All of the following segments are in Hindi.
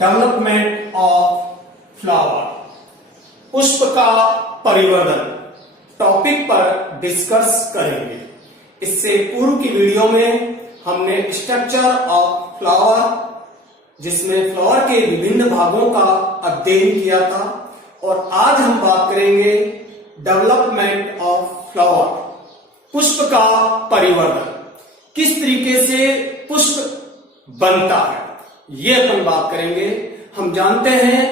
डेवलपमेंट ऑफ फ्लावर, पुष्प का परिवर्धन टॉपिक पर डिस्कस करेंगे। इससे पूर्व की वीडियो में हमने स्ट्रक्चर ऑफ फ्लावर, जिसमें फ्लावर के विभिन्न भागों का अध्ययन किया था, और आज हम बात करेंगे डेवलपमेंट ऑफ फ्लावर, पुष्प का परिवर्धन, किस तरीके से पुष्प बनता है, ये अपन बात करेंगे। हम जानते हैं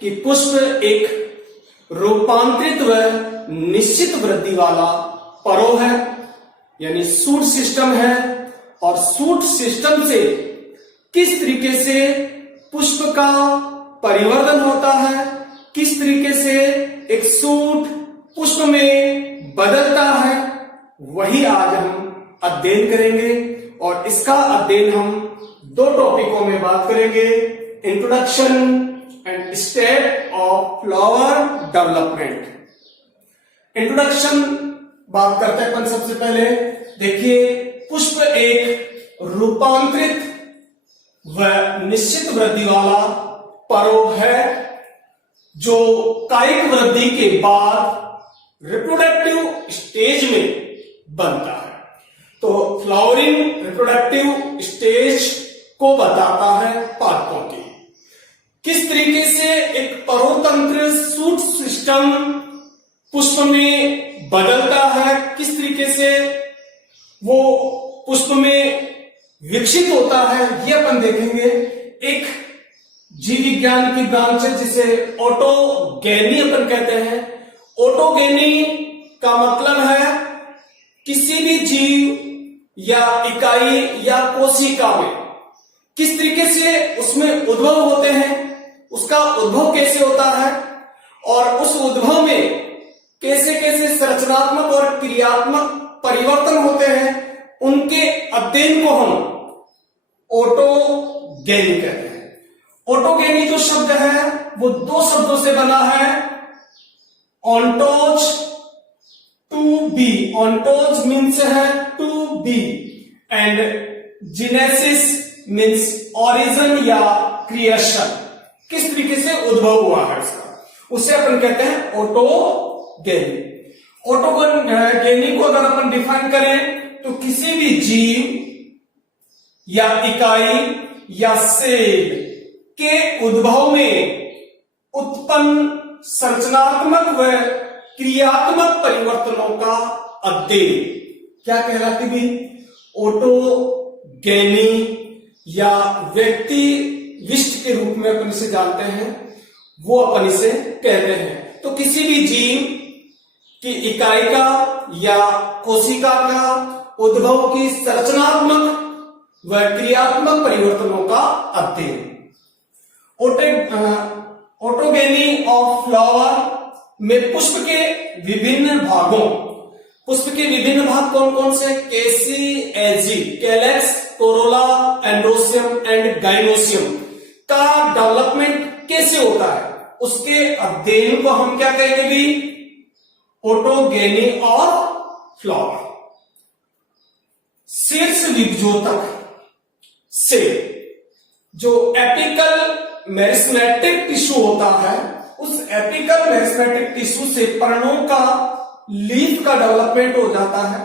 कि पुष्प एक रूपांतरित व निश्चित वृद्धि वाला परो है, यानी शूट सिस्टम है, और शूट सिस्टम से किस तरीके से पुष्प का परिवर्तन होता है, किस तरीके से एक शूट पुष्प में बदलता है, वही आज हम अध्ययन करेंगे। और इसका अध्ययन हम दो टॉपिकों में बात करेंगे, introduction and state of flower development. Introduction बात करते हैं अपन सबसे पहले। देखिए, पुष्प एक रूपांतरित व निश्चित वृद्धि वाला परो है, जो कायिक वृद्धि के बाद रिप्रोडक्टिव स्टेज में बनता है। तो फ्लावरिंग रिप्रोडक्टिव स्टेज को बताता है पादपों की। किस तरीके से एक परोतंत्र शूट सिस्टम पुष्प में बदलता है, किस तरीके से वो पुष्प में विकसित होता है, ये अपन देखेंगे। एक जीव विज्ञान की ब्रांच है जिसे ऑटोगेनी अपन कहते हैं। ऑटोगेनी का मतलब है किसी भी जीव या इकाई या कोशिका में किस तरीके से उसमें उद्भव होते हैं, उसका उद्भव कैसे होता है, और उस उद्भव में कैसे कैसे संरचनात्मक और क्रियात्मक परिवर्तन होते हैं, उनके अध्ययन को हम ऑटोगेनी कहते हैं। ऑटोगेनी जो शब्द है वो दो शब्दों से बना है, ऑन्टोज, टू बी। ऑन्टोज मीन्स है to be, and genesis means origin या क्रिएशन, किस तरीके से उद्भव हुआ है इसका, उसे अपन कहते हैं ऑटोगेनी। ऑटोगेनी को अगर अपन डिफाइन करें तो किसी भी जीव या इकाई या सेल के उद्भव में उत्पन्न संरचनात्मक व क्रियात्मक परिवर्तनों का अध्ययन क्या कहलाती भी, ऑटोगेनी, या व्यक्ति विशिष्ट के रूप में अपन इसे जानते हैं, वो अपन इसे कहते हैं। तो किसी भी जीव की इकाई का या कोशिका का उद्भव की संरचनात्मक व क्रियात्मक परिवर्तनों का अध्ययन। ऑटोगेनी ऑफ फ्लावर में पुष्प के विभिन्न भागों, पुष्प के विभिन्न भाग कौन कौन से, KC, AG, calyx, corolla, androecium and gynoecium का डेवलपमेंट कैसे होता है, उसके अध्ययन को हम क्या कहेंगे भी, ऑटोगेनी ऑफ फ्लावर। शीर्ष विभजोतक से जो एपिकल मेरिस्मेटिक टिश्यू होता है, उस एपिकल मेरिस्मेटिक टिश्यू से पर्णों का लीफ का डेवलपमेंट हो जाता है,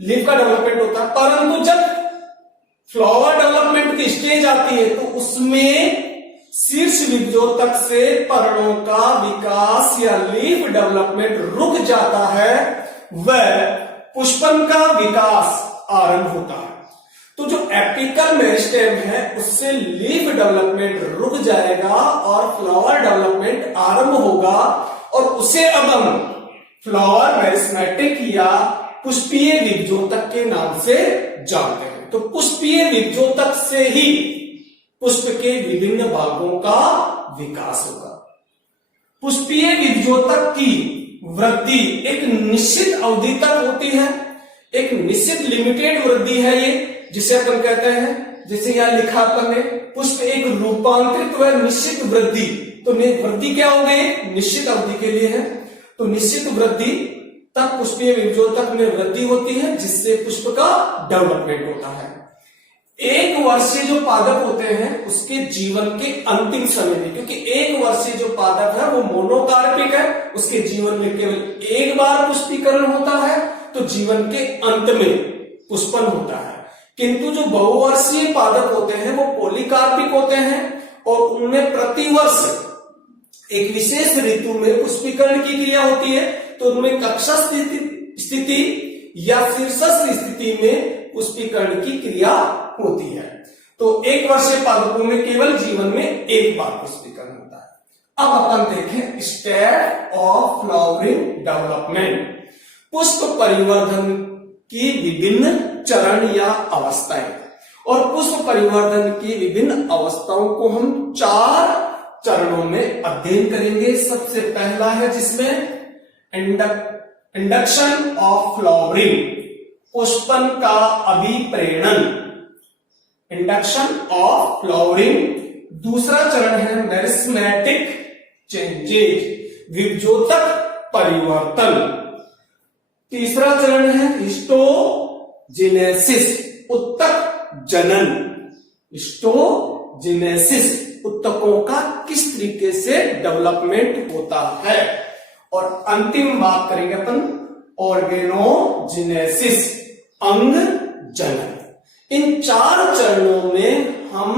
लीफ का डेवलपमेंट होता है। परंतु जब फ्लावर डेवलपमेंट की स्टेज आती है तो उसमें शीर्ष विभजोतक से पर्णों का विकास या लीफ डेवलपमेंट रुक जाता है, वह पुष्पन का विकास आरंभ होता है। तो जो एपिकल मेरिस्टेम है उससे लीफ डेवलपमेंट रुक जाएगा और फ्लावर डेवलपमेंट आरंभ होगा, और उसे अब हम फ्लावर मेरिस्मेटिक या पुष्पीय विभजोतक के नाम से जानते हैं। तो पुष्पीय विभजोतक से ही पुष्प के विभिन्न भागों का विकास होगा। पुष्पीय विभजोतक की वृद्धि एक निश्चित अवधि तक होती है, एक निश्चित लिमिटेड वृद्धि है ये, जिसे अपन कहते हैं, जैसे यहां लिखा अपन ने, पुष्प एक रूपांतरित व निश्चित वृद्धि। तो वृद्धि क्या हो गई, निश्चित अवधि के लिए है। तो निश्चित वृद्धि तक पुष्पीय विभजोतक में वृद्धि होती है, जिससे पुष्प का डेवलपमेंट होता है। एक वर्षीय जो पादप होते हैं उसके जीवन के अंतिम समय में, क्योंकि एक वर्षीय जो पादप है वो मोनोकार्पिक है, उसके जीवन में केवल एक बार पुष्पीकरण होता है, तो जीवन के अंत में पुष्पन होता है। किंतु जो बहुवर्षीय पादप होते हैं वो पॉलीकार्पिक होते हैं और उनमें प्रतिवर्ष एक विशेष ऋतु में पुष्पीकरण की क्रिया होती है, तो उनमें कक्षा स्थिति या शीर्षस्थ स्थिति में पुष्पीकरण की क्रिया होती है। तो एक वर्षीय पादपों में केवल जीवन में एक बार पुष्पीकरण होता है। अब अपन देखें स्टेज ऑफ फ्लावरिंग डेवलपमेंट, पुष्प परिवर्धन की विभिन्न चरण या अवस्थाएं। और पुष्प परिवर्धन की विभिन्न अवस्थाओं को हम 4 चरणों में अध्ययन करेंगे। सबसे पहला है जिसमें इंडक्शन ऑफ फ्लावरिंग, पुष्पन का अभिप्रेरण, इंडक्शन ऑफ फ्लावरिंग। दूसरा चरण है मेरिस्मेटिक चेंजेज, विभजोतक परिवर्तन। तीसरा चरण है हिस्टोजेनेसिस, उत्तक जनन, हिस्टोजेनेसिस, उत्तकों का किस तरीके से डेवलपमेंट होता है। और अंतिम बात करेंगे अपन ऑर्गेनोजेनेसिस, अंग जनन। इन 4 चरणों में हम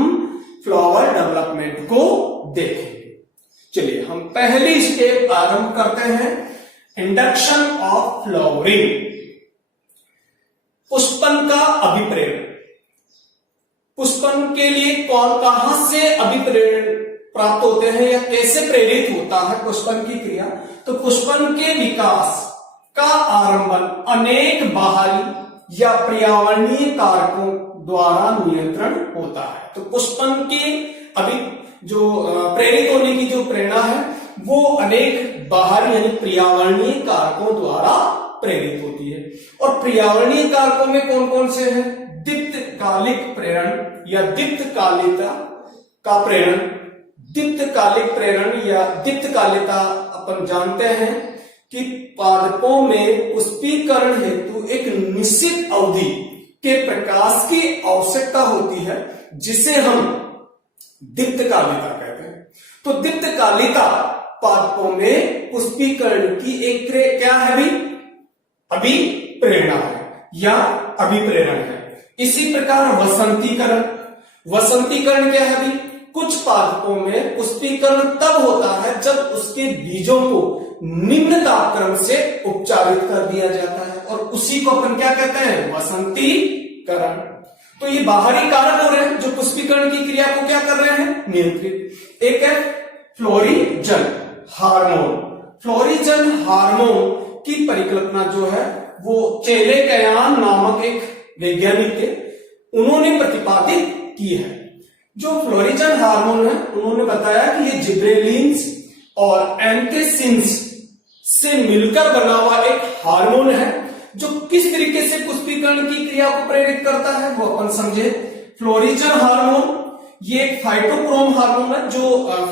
फ्लावर डेवलपमेंट को देखेंगे। चलिए हम पहली स्टेप आरंभ करते हैं, इंडक्शन ऑफ फ्लावरिंग, पुष्पन का अभिप्रेरण। पुष्पन के लिए कहां से अभिप्रेरण प्राप्त होते हैं या कैसे प्रेरित होता है पुष्पन की क्रिया। तो पुष्पन के विकास का आरंभन अनेक बाहरी या पर्यावरणीय कारकों द्वारा नियंत्रण होता है। तो पुष्पन की अभी जो प्रेरित होने की जो प्रेरणा है वो अनेक बाहरी यानी पर्यावरणीय कारकों द्वारा प्रेरित होती है। और पर्यावरणीय कारकों में कौन कौन से हैं? दीप्तकालिक प्रेरण या दीप्तकालिता का प्रेरण। दीप्तकालिक प्रेरण या दीप्तकालिता अपन जानते हैं कि पादपों में पुष्पीकरण हेतु एक निश्चित अवधि के प्रकाश की आवश्यकता होती है, जिसे हम दीप्तकालिता कहते हैं। तो दीप्तकालिता पादपों में पुष्पीकरण की एक क्या है भी अभिप्रेरणा है या अभिप्रेरण है। इसी प्रकार वसंतीकरण, वसंतीकरण क्या है भी? कुछ पादपों में पुष्पीकरण तब होता है जब उसके बीजों को निम्न तापक्रम से उपचारित कर दिया जाता है, और उसी को अपन क्या कहते हैं? वसंतीकरण। तो ये बाहरी कारक हो रहे हैं जो पुष्पीकरण की क्रिया को क्या कर रहे हैं? नियंत्रित। एक है फ्लोरिजन हार्मोन। फ्लोरिजन हार्मोन की परिकल्पना जो है वो चेले कयान नामक एक वैज्ञानिक थे, उन्होंने प्रतिपादित की है। जो फ्लोरिजन हार्मोन है उन्होंने बताया कि ये जिब्रेलिन्स और एंथेसिन्स से मिलकर बना हुआ एक हार्मोन है जो किस तरीके से पुष्पीकरण की क्रिया को प्रेरित करता है वो अपन समझे। फ्लोरिजन हार्मोन ये एक फाइटोक्रोम हार्मोन है जो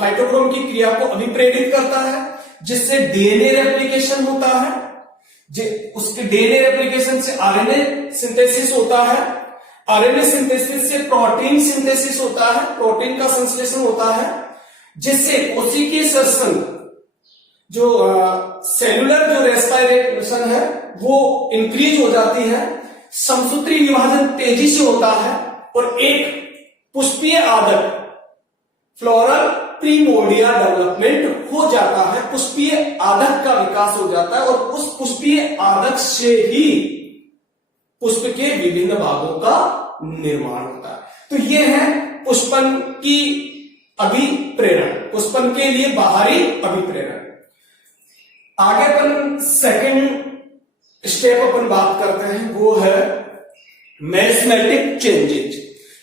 फाइटोक्रोम की क्रिया को अभिप्रेरित करता है, जिससे डीएनए रेप्लिकेशन होता है। उसके डीएनए रेप्लिकेशन से आरएनए सिंथेसिस होता है, आरएनए सिंथेसिस से प्रोटीन सिंथेसिस होता है, प्रोटीन का संश्लेषण होता है, जिससे कोशिकीय श्वसन जो सेलुलर जो रेस्पिरेशन है वो इंक्रीज हो जाती है, समसूत्री विभाजन तेजी से होता है और एक पुष्पीय आदक फ्लोरल प्रीमोर्डिया डेवलपमेंट हो जाता है। पुष्पीय आदक का विकास हो जाता है और उस पुष्पीय आदक से ही पुष्प के विभिन्न भागों का निर्माण होता है। तो ये है पुष्पन की अभिप्रेरण, पुष्पन के लिए बाहरी अभिप्रेरण। आगे अपन सेकंड स्टेप अपन बात करते हैं, वो है मेरिस्मेटिक चेंजेज,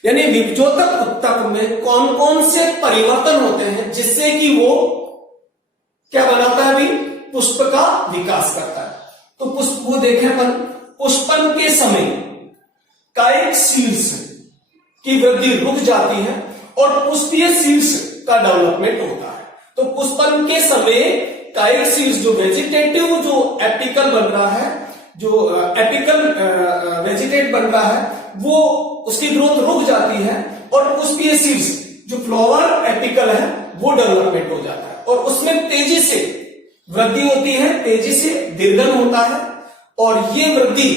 यानी विभजोतक उत्तक में कौन कौन से परिवर्तन होते हैं जिससे कि वो क्या बनाता है? अभी पुष्प का विकास करता है। तो पुष्प वो देखें अपन, पुष्पन के समय कायिक शीर्ष की वृद्धि रुक जाती है और पुष्पीय शीर्ष का डेवलपमेंट होता है। तो पुष्पन के समय कायिक शीर्ष जो वेजिटेटिव जो एपिकल बन रहा है, जो एपिकल वेजिटेट बन रहा है, वो उसकी ग्रोथ रुक जाती है और पुष्पीय शीर्ष जो फ्लावर एपिकल है वो डेवलपमेंट हो जाता है और उसमें तेजी से वृद्धि होती है, तेजी से दीर्घन होता है और ये वृद्धि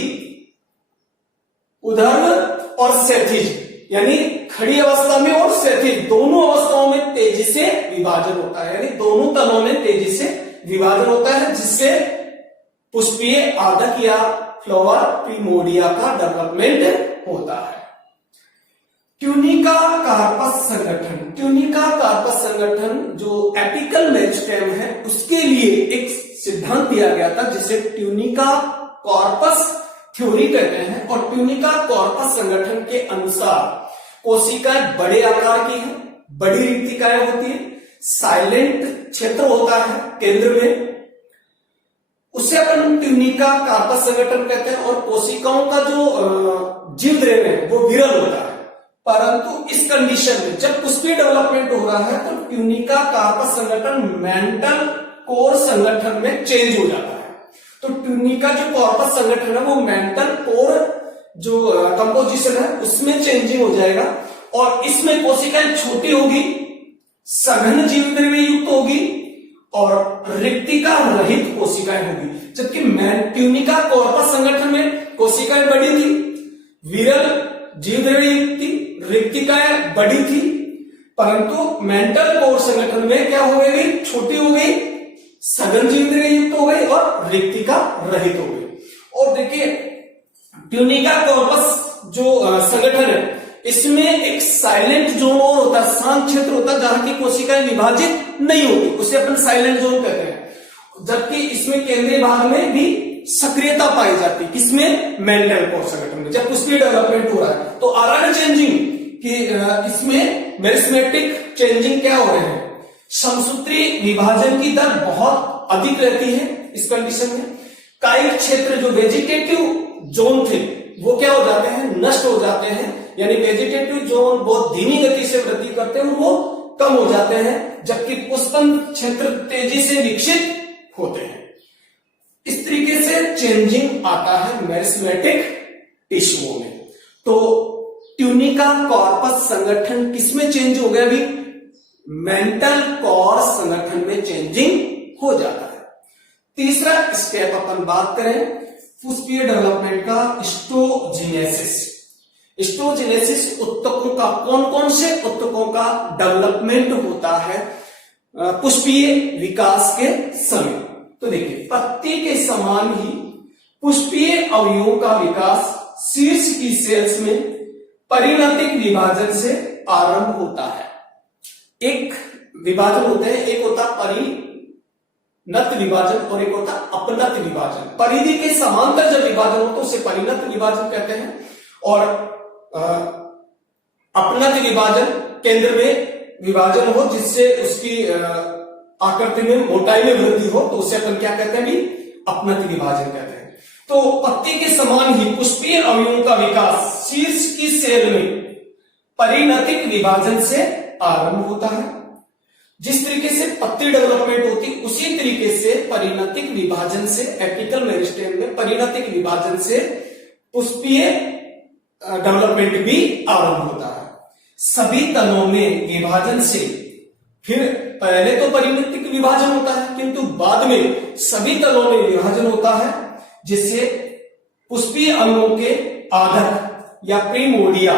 ऊर्ध्व और क्षैतिज यानी खड़ी अवस्था में और क्षैतिज दोनों अवस्थाओं में तेजी से विभाजन होता है, यानी दोनों तलों में तेजी से विभाजन होता है, जिससे पुष्पीय आदक या फ्लावर प्रिमोर्डिया का डेवलपमेंट होता है। ट्यूनिका कार्पस संगठन, ट्यूनिका कार्पस संगठन जो एपिकल मेरिस्टेम है उसके लिए एक सिद्धांत दिया गया था जिसे ट्यूनिका कॉर्पस थ्योरी कहते हैं। और ट्यूनिका कॉर्पस संगठन के अनुसार कोशिकाएं बड़े आकार की है, बड़ी रिक्तिकाएं होती है, साइलेंट क्षेत्र होता है केंद्र में, उसे अपन ट्यूनिका कार्पस संगठन कहते हैं। और कोशिकाओं का जो जीव द्रेण है वो विरल होता है, परंतु इस कंडीशन में जब पुष्पीय डेवलपमेंट हो रहा है तो ट्यूनिका कार्पस संगठन मेंटल कोर संगठन में चेंज हो जाता है। तो ट्यूनिका जो कॉर्पस संगठन है वो मेंटल कोर जो कंपोजिशन है उसमें चेंजिंग हो जाएगा और इसमें कोशिकाएं छोटी होगी, सघन जीवद्रव्य युक्त होगी और रिक्तिका रहित कोशिकाएं होगी। जबकि ट्यूनिका कॉर्पस संगठन में कोशिकाएं बड़ी थी, विरल जीवद्रव्य युक्त थी, रिक्तिकाएं बड़ी थी, परंतु मेंटल कोर संगठन में क्या हो गई, छोटी हो गई, सघन जीवद्रव्य युक्त हो गई और रिक्तिका रहित हो गई। और देखिए ट्यूनिका कॉर्पस जो संगठन है इसमें एक साइलेंट जोन और होता है, शांत क्षेत्र होता है जहां की कोशिकाएं विभाजित नहीं होती, उसे अपन साइलेंट जोन कहते हैं। जबकि इसमें केंद्रीय भाग में भी सक्रियता पाई जाती है, किसमें, मेंटल कोर संगठन में। जब पुष्पीय डेवलपमेंट हो रहा है तो आरएनए चेंजिंग कि इसमें मेरिस्मेटिक चेंजिंग क्या हो रहे हैं, समसूत्री विभाजन की दर बहुत अधिक रहती है इस कंडीशन में। कायिक क्षेत्र जो वेजिटेटिव जोन थे वो क्या हो जाते हैं, नष्ट हो जाते हैं, यानी वेजिटेटिव जोन बहुत धीमी गति से वृद्धि करते हैं वो कम हो जाते हैं, जबकि पुष्पन क्षेत्र तेजी से विकसित होते हैं। इस तरीके से चेंजिंग आता है मेरिस्मेटिक टिश्यूओं में। तो ट्यूनिका कॉर्पस संगठन किसमें चेंज हो गया, अभी मेंटल कोर संगठन में चेंजिंग हो जाता है। तीसरा स्टेप अपन बात करें पुष्पीय डेवलपमेंट का, स्टोजेनेसिस। स्टोजेनेसिस उत्तकों का, कौन कौन से उत्तकों का डेवलपमेंट होता है पुष्पीय विकास के समय। तो देखिए पत्ती के समान ही पुष्पीय अवयवों का विकास शीर्ष की सेल्स में परिणतिक विभाजन से आरंभ होता है। एक विभाजन होते हैं, एक होता परिणत विभाजन और एक होता अपनत विभाजन। परिधि के समांतर जब विभाजन हो तो उसे परिणत विभाजन कहते हैं और अपनत विभाजन केंद्र में विभाजन हो जिससे उसकी आकृति में मोटाई में वृद्धि हो तो उसे अपन क्या कहते हैं, भी अपनत विभाजन कहते हैं। तो पत्ती के समान ही पुष्पीय अवयवों का विकास शीर्ष की सेल में परिणतिक विभाजन से आरंभ होता है। जिस तरीके से पत्ती डेवलपमेंट होती उसी तरीके से परिणतिक विभाजन से, एपिकल मेरिस्टेम में परिणतिक विभाजन से पुष्पीय डेवलपमेंट भी आरंभ होता है। सभी तलों में विभाजन से, फिर पहले तो परिणतिक विभाजन होता है किंतु बाद में सभी तलों में विभाजन होता है जिससे पुष्पीय अंगों के आधक या प्रिमोर्डिया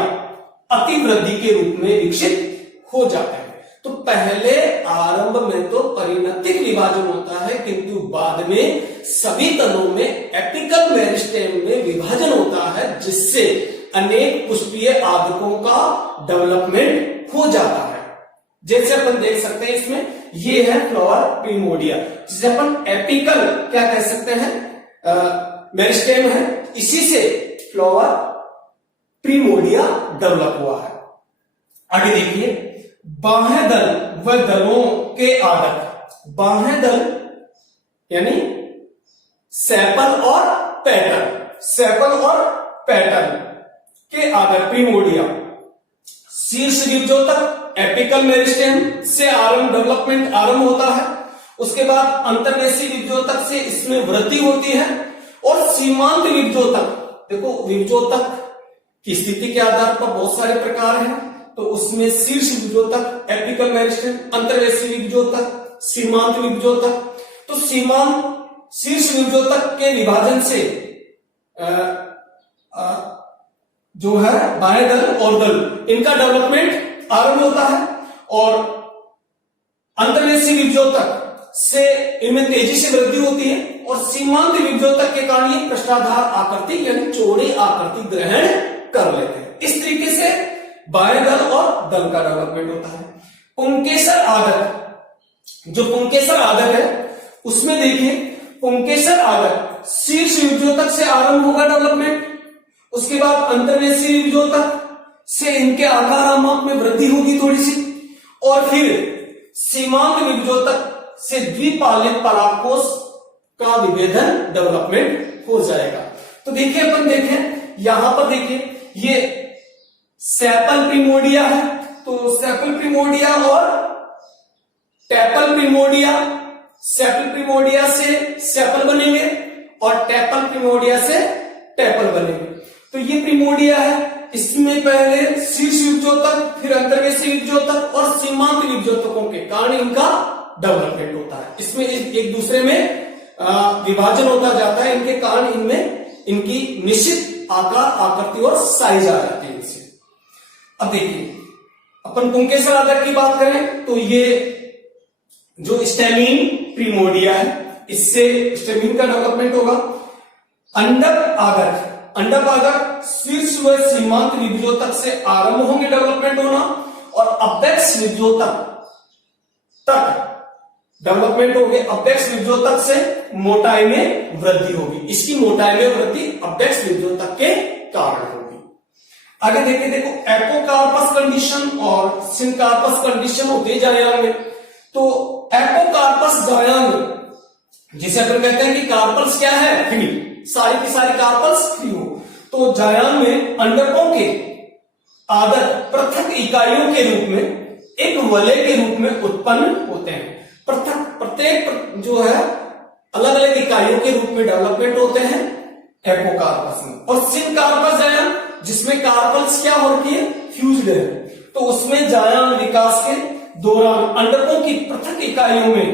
अतिवृद्धि के रूप में विकसित हो जाते हैं। तो पहले आरंभ में तो परिणतिक विभाजन होता है किंतु बाद में सभी तलों में एपिकल मेरिस्टेम में विभाजन होता है जिससे अनेक पुष्पीय आदकों का डेवलपमेंट हो जाता है। जैसे अपन देख सकते हैं इसमें ये है फ्लावर प्रिमोर्डिया जिसे अपन एपिकल क्या कह सकते हैं, मेरिस्टेम है, इसी से फ्लावर प्रिमोर्डिया डेवलप हुआ है। आगे देखिए बाह्य दल व दलों के आदक, बाह्य दल यानी सेपल और पेटल, सेपल और पेटल के आदक प्रिमोर्डिया शीर्ष विभजोतक एपिकल मेरिस्टेम से डेवलपमेंट आरंभ होता है। उसके बाद अंतर्देशीय विभजोतक से इसमें वृद्धि होती है और सीमांत विभजोतक, देखो विभजोतक की स्थिति के आधार पर बहुत सारे प्रकार हैं। तो उसमें शीर्ष विभजोतक, एपिकल मेरिस्टेम, अंतर्वेशी विभजोतक, सीमांत विभजोतक। तो शीर्ष विभजोतक के विभाजन से जो है बाएं दल और दल, इनका डेवलपमेंट आरंभ होता है। और अंतर्वेशी विभजोतक से इनमें तेजी से वृद्धि होती है और सीमांत विभजोतक के कारण ये पृष्ठाधार आकृति यानी चौड़ी आकृति ग्रहण कर लेते हैं। इस तरीके से बाएं दल और दल का डेवलपमेंट होता है। पुंकेसर आदक, जो पुंकेसर आदक है उसमें देखिए, पुंकेसर आदक शीर्ष विभजोतक से आरंभ होगा डेवलपमेंट, उसके बाद अंतर्वेशी विभजोतक से इनके आकार आमाप में वृद्धि होगी थोड़ी सी, और फिर सीमांत विभजोतक से द्विपालित परागकोश का विभेदन डेवलपमेंट हो जाएगा। तो देखिए, अपन देखें यहां पर, देखिए ये सेपल प्रिमोडिया है, तो सेपल प्रिमोडिया और टेपल प्रिमोडिया, सेपल प्रिमोडिया से सेपल बनेंगे और टेपल प्रिमोडिया से टेपल बनेंगे। तो ये प्रिमोडिया है, इसमें पहले शीर्ष विभजोतक, फिर अंतर्वेशी विभजोतक और सीमांत विभजोतकों के कारण इनका डेवलपमेंट होता है। इसमें एक दूसरे में विभाजन होता जाता है, इनके कारण इनमें इनकी निश्चित आकार, आकृति और साइज आ जाती है इनसे। अब देखिए, अपन पुंकेसर आदक की बात करें तो ये जो स्टेमिन प्रिमोडिया है, इससे स्टेमिन का डेवलपमेंट होगा। अंडक आदक, अंडक आदक शीर्ष व सीमांत विभजोतक से आरंभ होंगे डेवलपमेंट होना, और अपेक्स विभजोतक तक डेवलपमेंट होगी। अपेक्स विभजोतक से मोटाई में वृद्धि होगी, इसकी मोटाई में वृद्धि अपेक्स विभजोतक के कारण होगी। आगे देखिए, देखो एपोकार्पस कंडीशन और सिनकार्पस कंडीशन होते जाएंगे। तो एपोकार्पस जायांग, जिसे अपन कहते हैं कि कार्पल्स क्या है, फ्री, सारी की सारी कार्पल्स फ्री हो। तो जायांग में अंडकों के आदक पृथक इकाइयों के रूप में एक वलय के रूप में उत्पन्न होते हैं। पृथक, प्रत्येक जो है अलग अलग इकाइयों के रूप में डेवलपमेंट होते हैं एपोकार्पस में। और सिनकार्पस जायांग, जिसमें कार्पल्स क्या हो रखी है, फ्यूज्ड है, तो उसमें जायांग विकास के दौरान अंडकों की पृथक इकाइयों में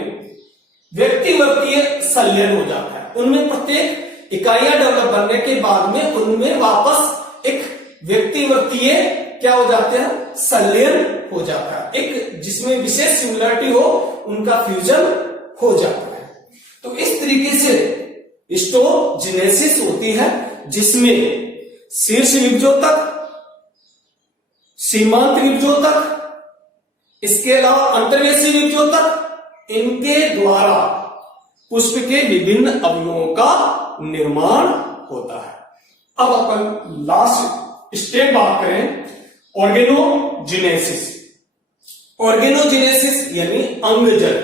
व्यक्तिवर्तीय संलयन हो जाता है। उनमें प्रत्येक इकाइयां डेवलप बनने के बाद में उनमें वापस एक व्यक्तिवर्तीय क्या हो जाते हैं, संलयन हो जाता है, एक जिसमें विशेष सिमिलरिटी हो उनका फ्यूजन हो जाता है। तो इस तरीके से हिस्टोजेनेसिस होती है, जिसमें शीर्ष विभजोतक, सीमांत विभजोतक, इसके अलावा अंतर्वेशी विभजोतक, इनके द्वारा पुष्प के विभिन्न अवयवों का निर्माण होता है। अब अपन लास्ट स्टेप बात करें ऑर्गेनोजेनेसिस। ऑर्गेनोजेनेसिस यानी अंगजन,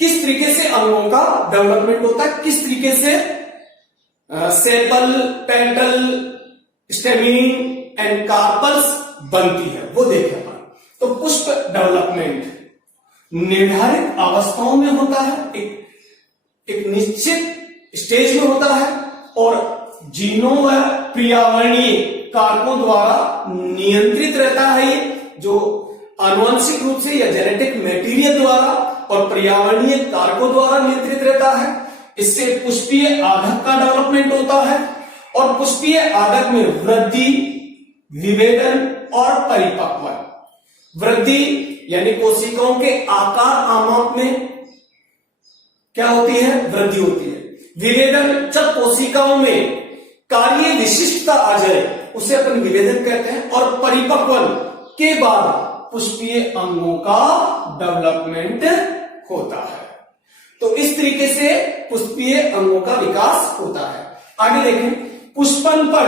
किस तरीके से अंगों का डेवलपमेंट होता है, किस तरीके से sepal, petal, stamen and carpals बनती है, वो देखें अपन। तो पुष्प डेवलपमेंट निर्धारित अवस्थाओं में होता है, एक निश्चित स्टेज में होता है, और जीनों व पर्यावरणीय कारकों द्वारा नियंत्रित रहता है। ये जो आनुवंशिक रूप से या जेनेटिक मटेरियल द्वारा और पर्यावरणीय कारकों द्वारा नियंत्रित रहता है। इससे पुष्पीय आधक का डेवलपमेंट होता है, और पुष्पीय आधक में वृद्धि, विभेदन और परिपक्व। वृद्धि यानी कोशिकाओं के आकार आमाप में क्या होती है, वृद्धि होती है। विभेदन, जब कोशिकाओं में कार्य विशिष्टता आ जाए उसे अपन विभेदन कहते हैं। और परिपक्वन के बाद पुष्पीय अंगों का डेवलपमेंट होता है। तो इस तरीके से पुष्पीय अंगों का विकास होता है। आगे देखें, पुष्पासन पर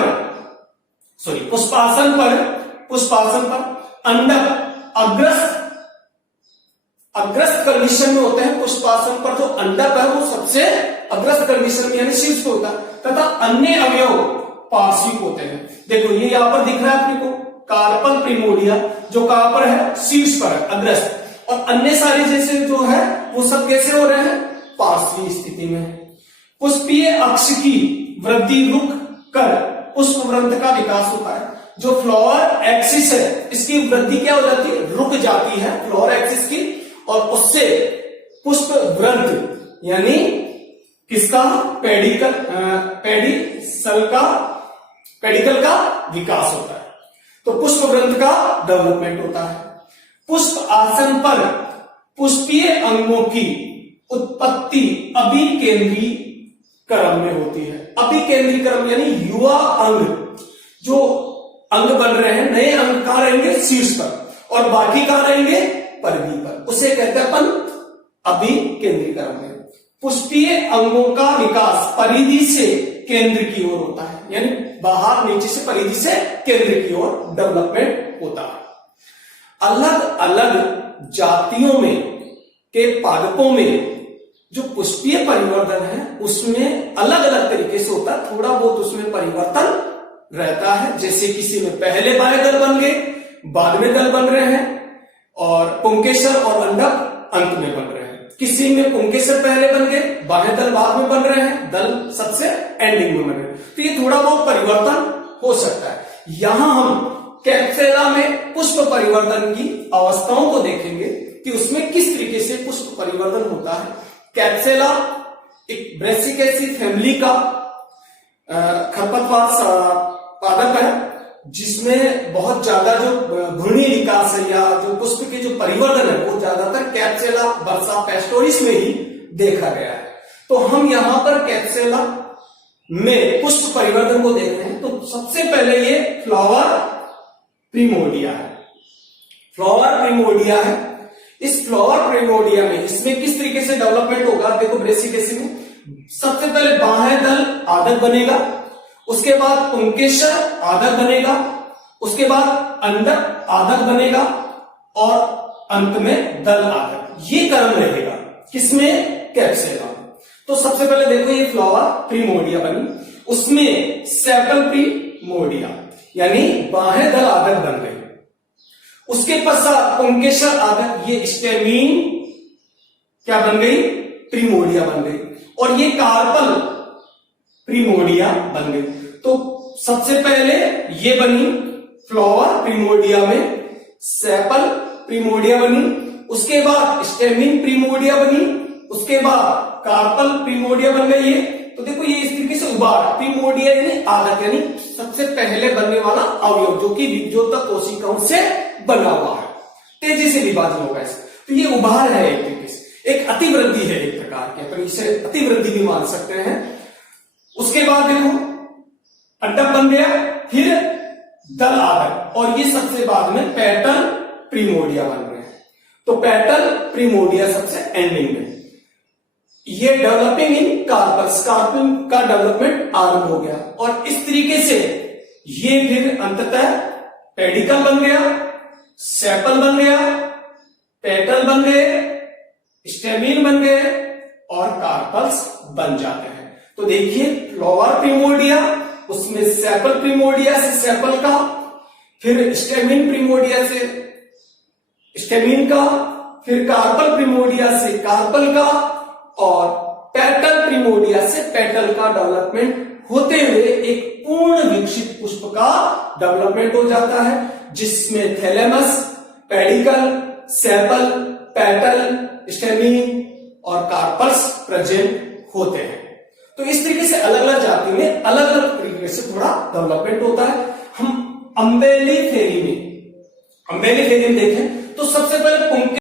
अंडक अग्रस्त कंडीशन में होते हैं। पुष्पासन पर जो अंडक है वो सबसे अग्रस्त कंडीशन में यानी शीर्ष होता है, तथा अन्य अवयव पार्श्विक होते हैं। देखो ये यहां पर दिख रहा है अपने को, कार्पल प्रिमोडिया जो कहां पर है, शीर्ष पर है, अग्रस्त, और अन्य सारे जैसे जो है वो सब कैसे हो रहे हैं, पार्श्वी स्थिति में। पुष्पीय अक्ष की वृद्धि रुक कर पुष्प वृंत का विकास होता है। जो फ्लावर एक्सिस है इसकी वृद्धि क्या हो जाती है, रुक जाती है फ्लावर एक्सिस की, और उससे पुष्प वृंत यानी किसका, पेडिकल का विकास होता है। तो पुष्प वृंत का डेवलपमेंट होता है। पुष्प आसन पर पुष्पीय अंगों की उत्पत्ति अभिकेंद्री क्रम में होती है। अभिकेंद्री क्रम यानी युवा अंग, जो अंग बन रहे हैं, नए अंग कहां रहेंगे, शीर्ष पर, और बाकी कहां रहेंगे, परिधि पर, उसे कहते हैं अपन अभिकेंद्री क्रम में। पुष्पीय अंगों का विकास परिधि से केंद्र की ओर होता है, यानी बाहर नीचे से परिधि से केंद्र की ओर डेवलपमेंट होता है। अलग अलग जातियों में के पादपों में जो पुष्पीय परिवर्तन है उसमें अलग अलग तरीके से होता है, थोड़ा बहुत उसमें परिवर्तन रहता है। जैसे किसी में पहले बाएं दल बन गए, बाद में दल बन रहे हैं, और पुंकेसर और अंडक अंत में बन रहे हैं। किसी में पुंकेसर पहले बन गए, बाएं दल बाद में बन रहे हैं, दल सबसे एंडिंग में बन रहे हैं। तो ये थोड़ा बहुत परिवर्तन हो सकता है। यहां हम कैप्सुला में पुष्प परिवर्तन की अवस्थाओं को देखेंगे कि उसमें किस तरीके से पुष्प परिवर्तन होता है। कैप्सुला एक ब्रेसिकेसी फैमिली का खरपतवार पादप है, जिसमें बहुत ज्यादा जो घूर्णी विकास है या जो पुष्प के जो परिवर्तन है वो ज्यादातर कैप्सुला बर्सा पेस्टोरिस में ही देखा गया है। तो हम यहां पर कैप्सुला में पुष्प परिवर्तन को देख रहे हैं। तो सबसे पहले ये फ्लावर प्रिमोर्डिया है। फ्लावर प्रिमोर्डिया है। इस फ्लावर प्रिमोर्डिया में इसमें किस तरीके से डेवलपमेंट होगा, देखो ब्रेसिकेसी में सबसे पहले बाहें दल आदक बनेगा, उसके बाद पुंकेसर आदक बनेगा, उसके बाद अंडक आदक बनेगा, और अंत में दल आदक। ये क्रम रहेगा किसमें, कैप्सुला। तो सबसे पहले देखो ये फ्लावर प्रिमोर्डिया बनी, उसमें सेपल प्रिमोर्डिया यानी बाहें दल आदक बन गई। उसके पश्चात पुंकेसर आदक, ये स्टेमिन क्या बन गई, प्रिमोर्डिया बन गई, और ये कार्पल प्रिमोर्डिया बन गई। तो सबसे पहले ये बनी फ्लावर प्रिमोर्डिया में सेपल प्रिमोर्डिया बनी, उसके बाद स्टेमिन प्रिमोर्डिया बनी, उसके बाद कार्पल प्रिमोर्डिया बन गई है। तो देखो ये इस तरीके से उबार, प्रिमोर्डिया यानी आदक यानी सबसे पहले बनने वाला अवयव जो कि विभ्योतक कोशिकाओं से बना हुआ है, तेजी से विभाजन होगा इससे। तो ये उभार है एक तरीके से, एक अतिवृद्धि है एक प्रकार की, अपन इसे अतिवृद्धि भी मान सकते हैं। उसके बाद देखो अंडक बन गया, फिर दल आदक, और ये सबसे बाद में पेटल प्रिमोर्डिया बन रहे हैं। तो पेटल प्रिमोर्डिया सबसे एंडिंग में। ये डेवलपिंग इन कार्पल्स, कार्पल का डेवलपमेंट आरंभ हो गया, और इस तरीके से ये फिर अंततः पेडिकल बन गया, सेपल बन गया, पेटल बन गए, स्टेमिन बन गए, और कार्पल्स बन जाते हैं। तो देखिए फ्लावर प्रिमोर्डिया, उसमें सेपल प्रिमोर्डिया से सेपल का, फिर स्टेमिन प्रिमोर्डिया से स्टेमिन का, फिर कार्पल प्रिमोर्डिया से कार्पल का, और पेटल प्रिमोर्डिया से पेटल का डेवलपमेंट होते हुए एक पूर्ण विकसित पुष्प का डेवलपमेंट हो जाता है, जिसमें thalamus, pedicle, sepal, petal, stamen और कार्पल्स प्रेजेंट होते हैं। तो इस तरीके से अलग अलग जाति में अलग अलग तरीके से थोड़ा डेवलपमेंट होता है। हम अम्बेली फेरी में देखें तो सबसे पहले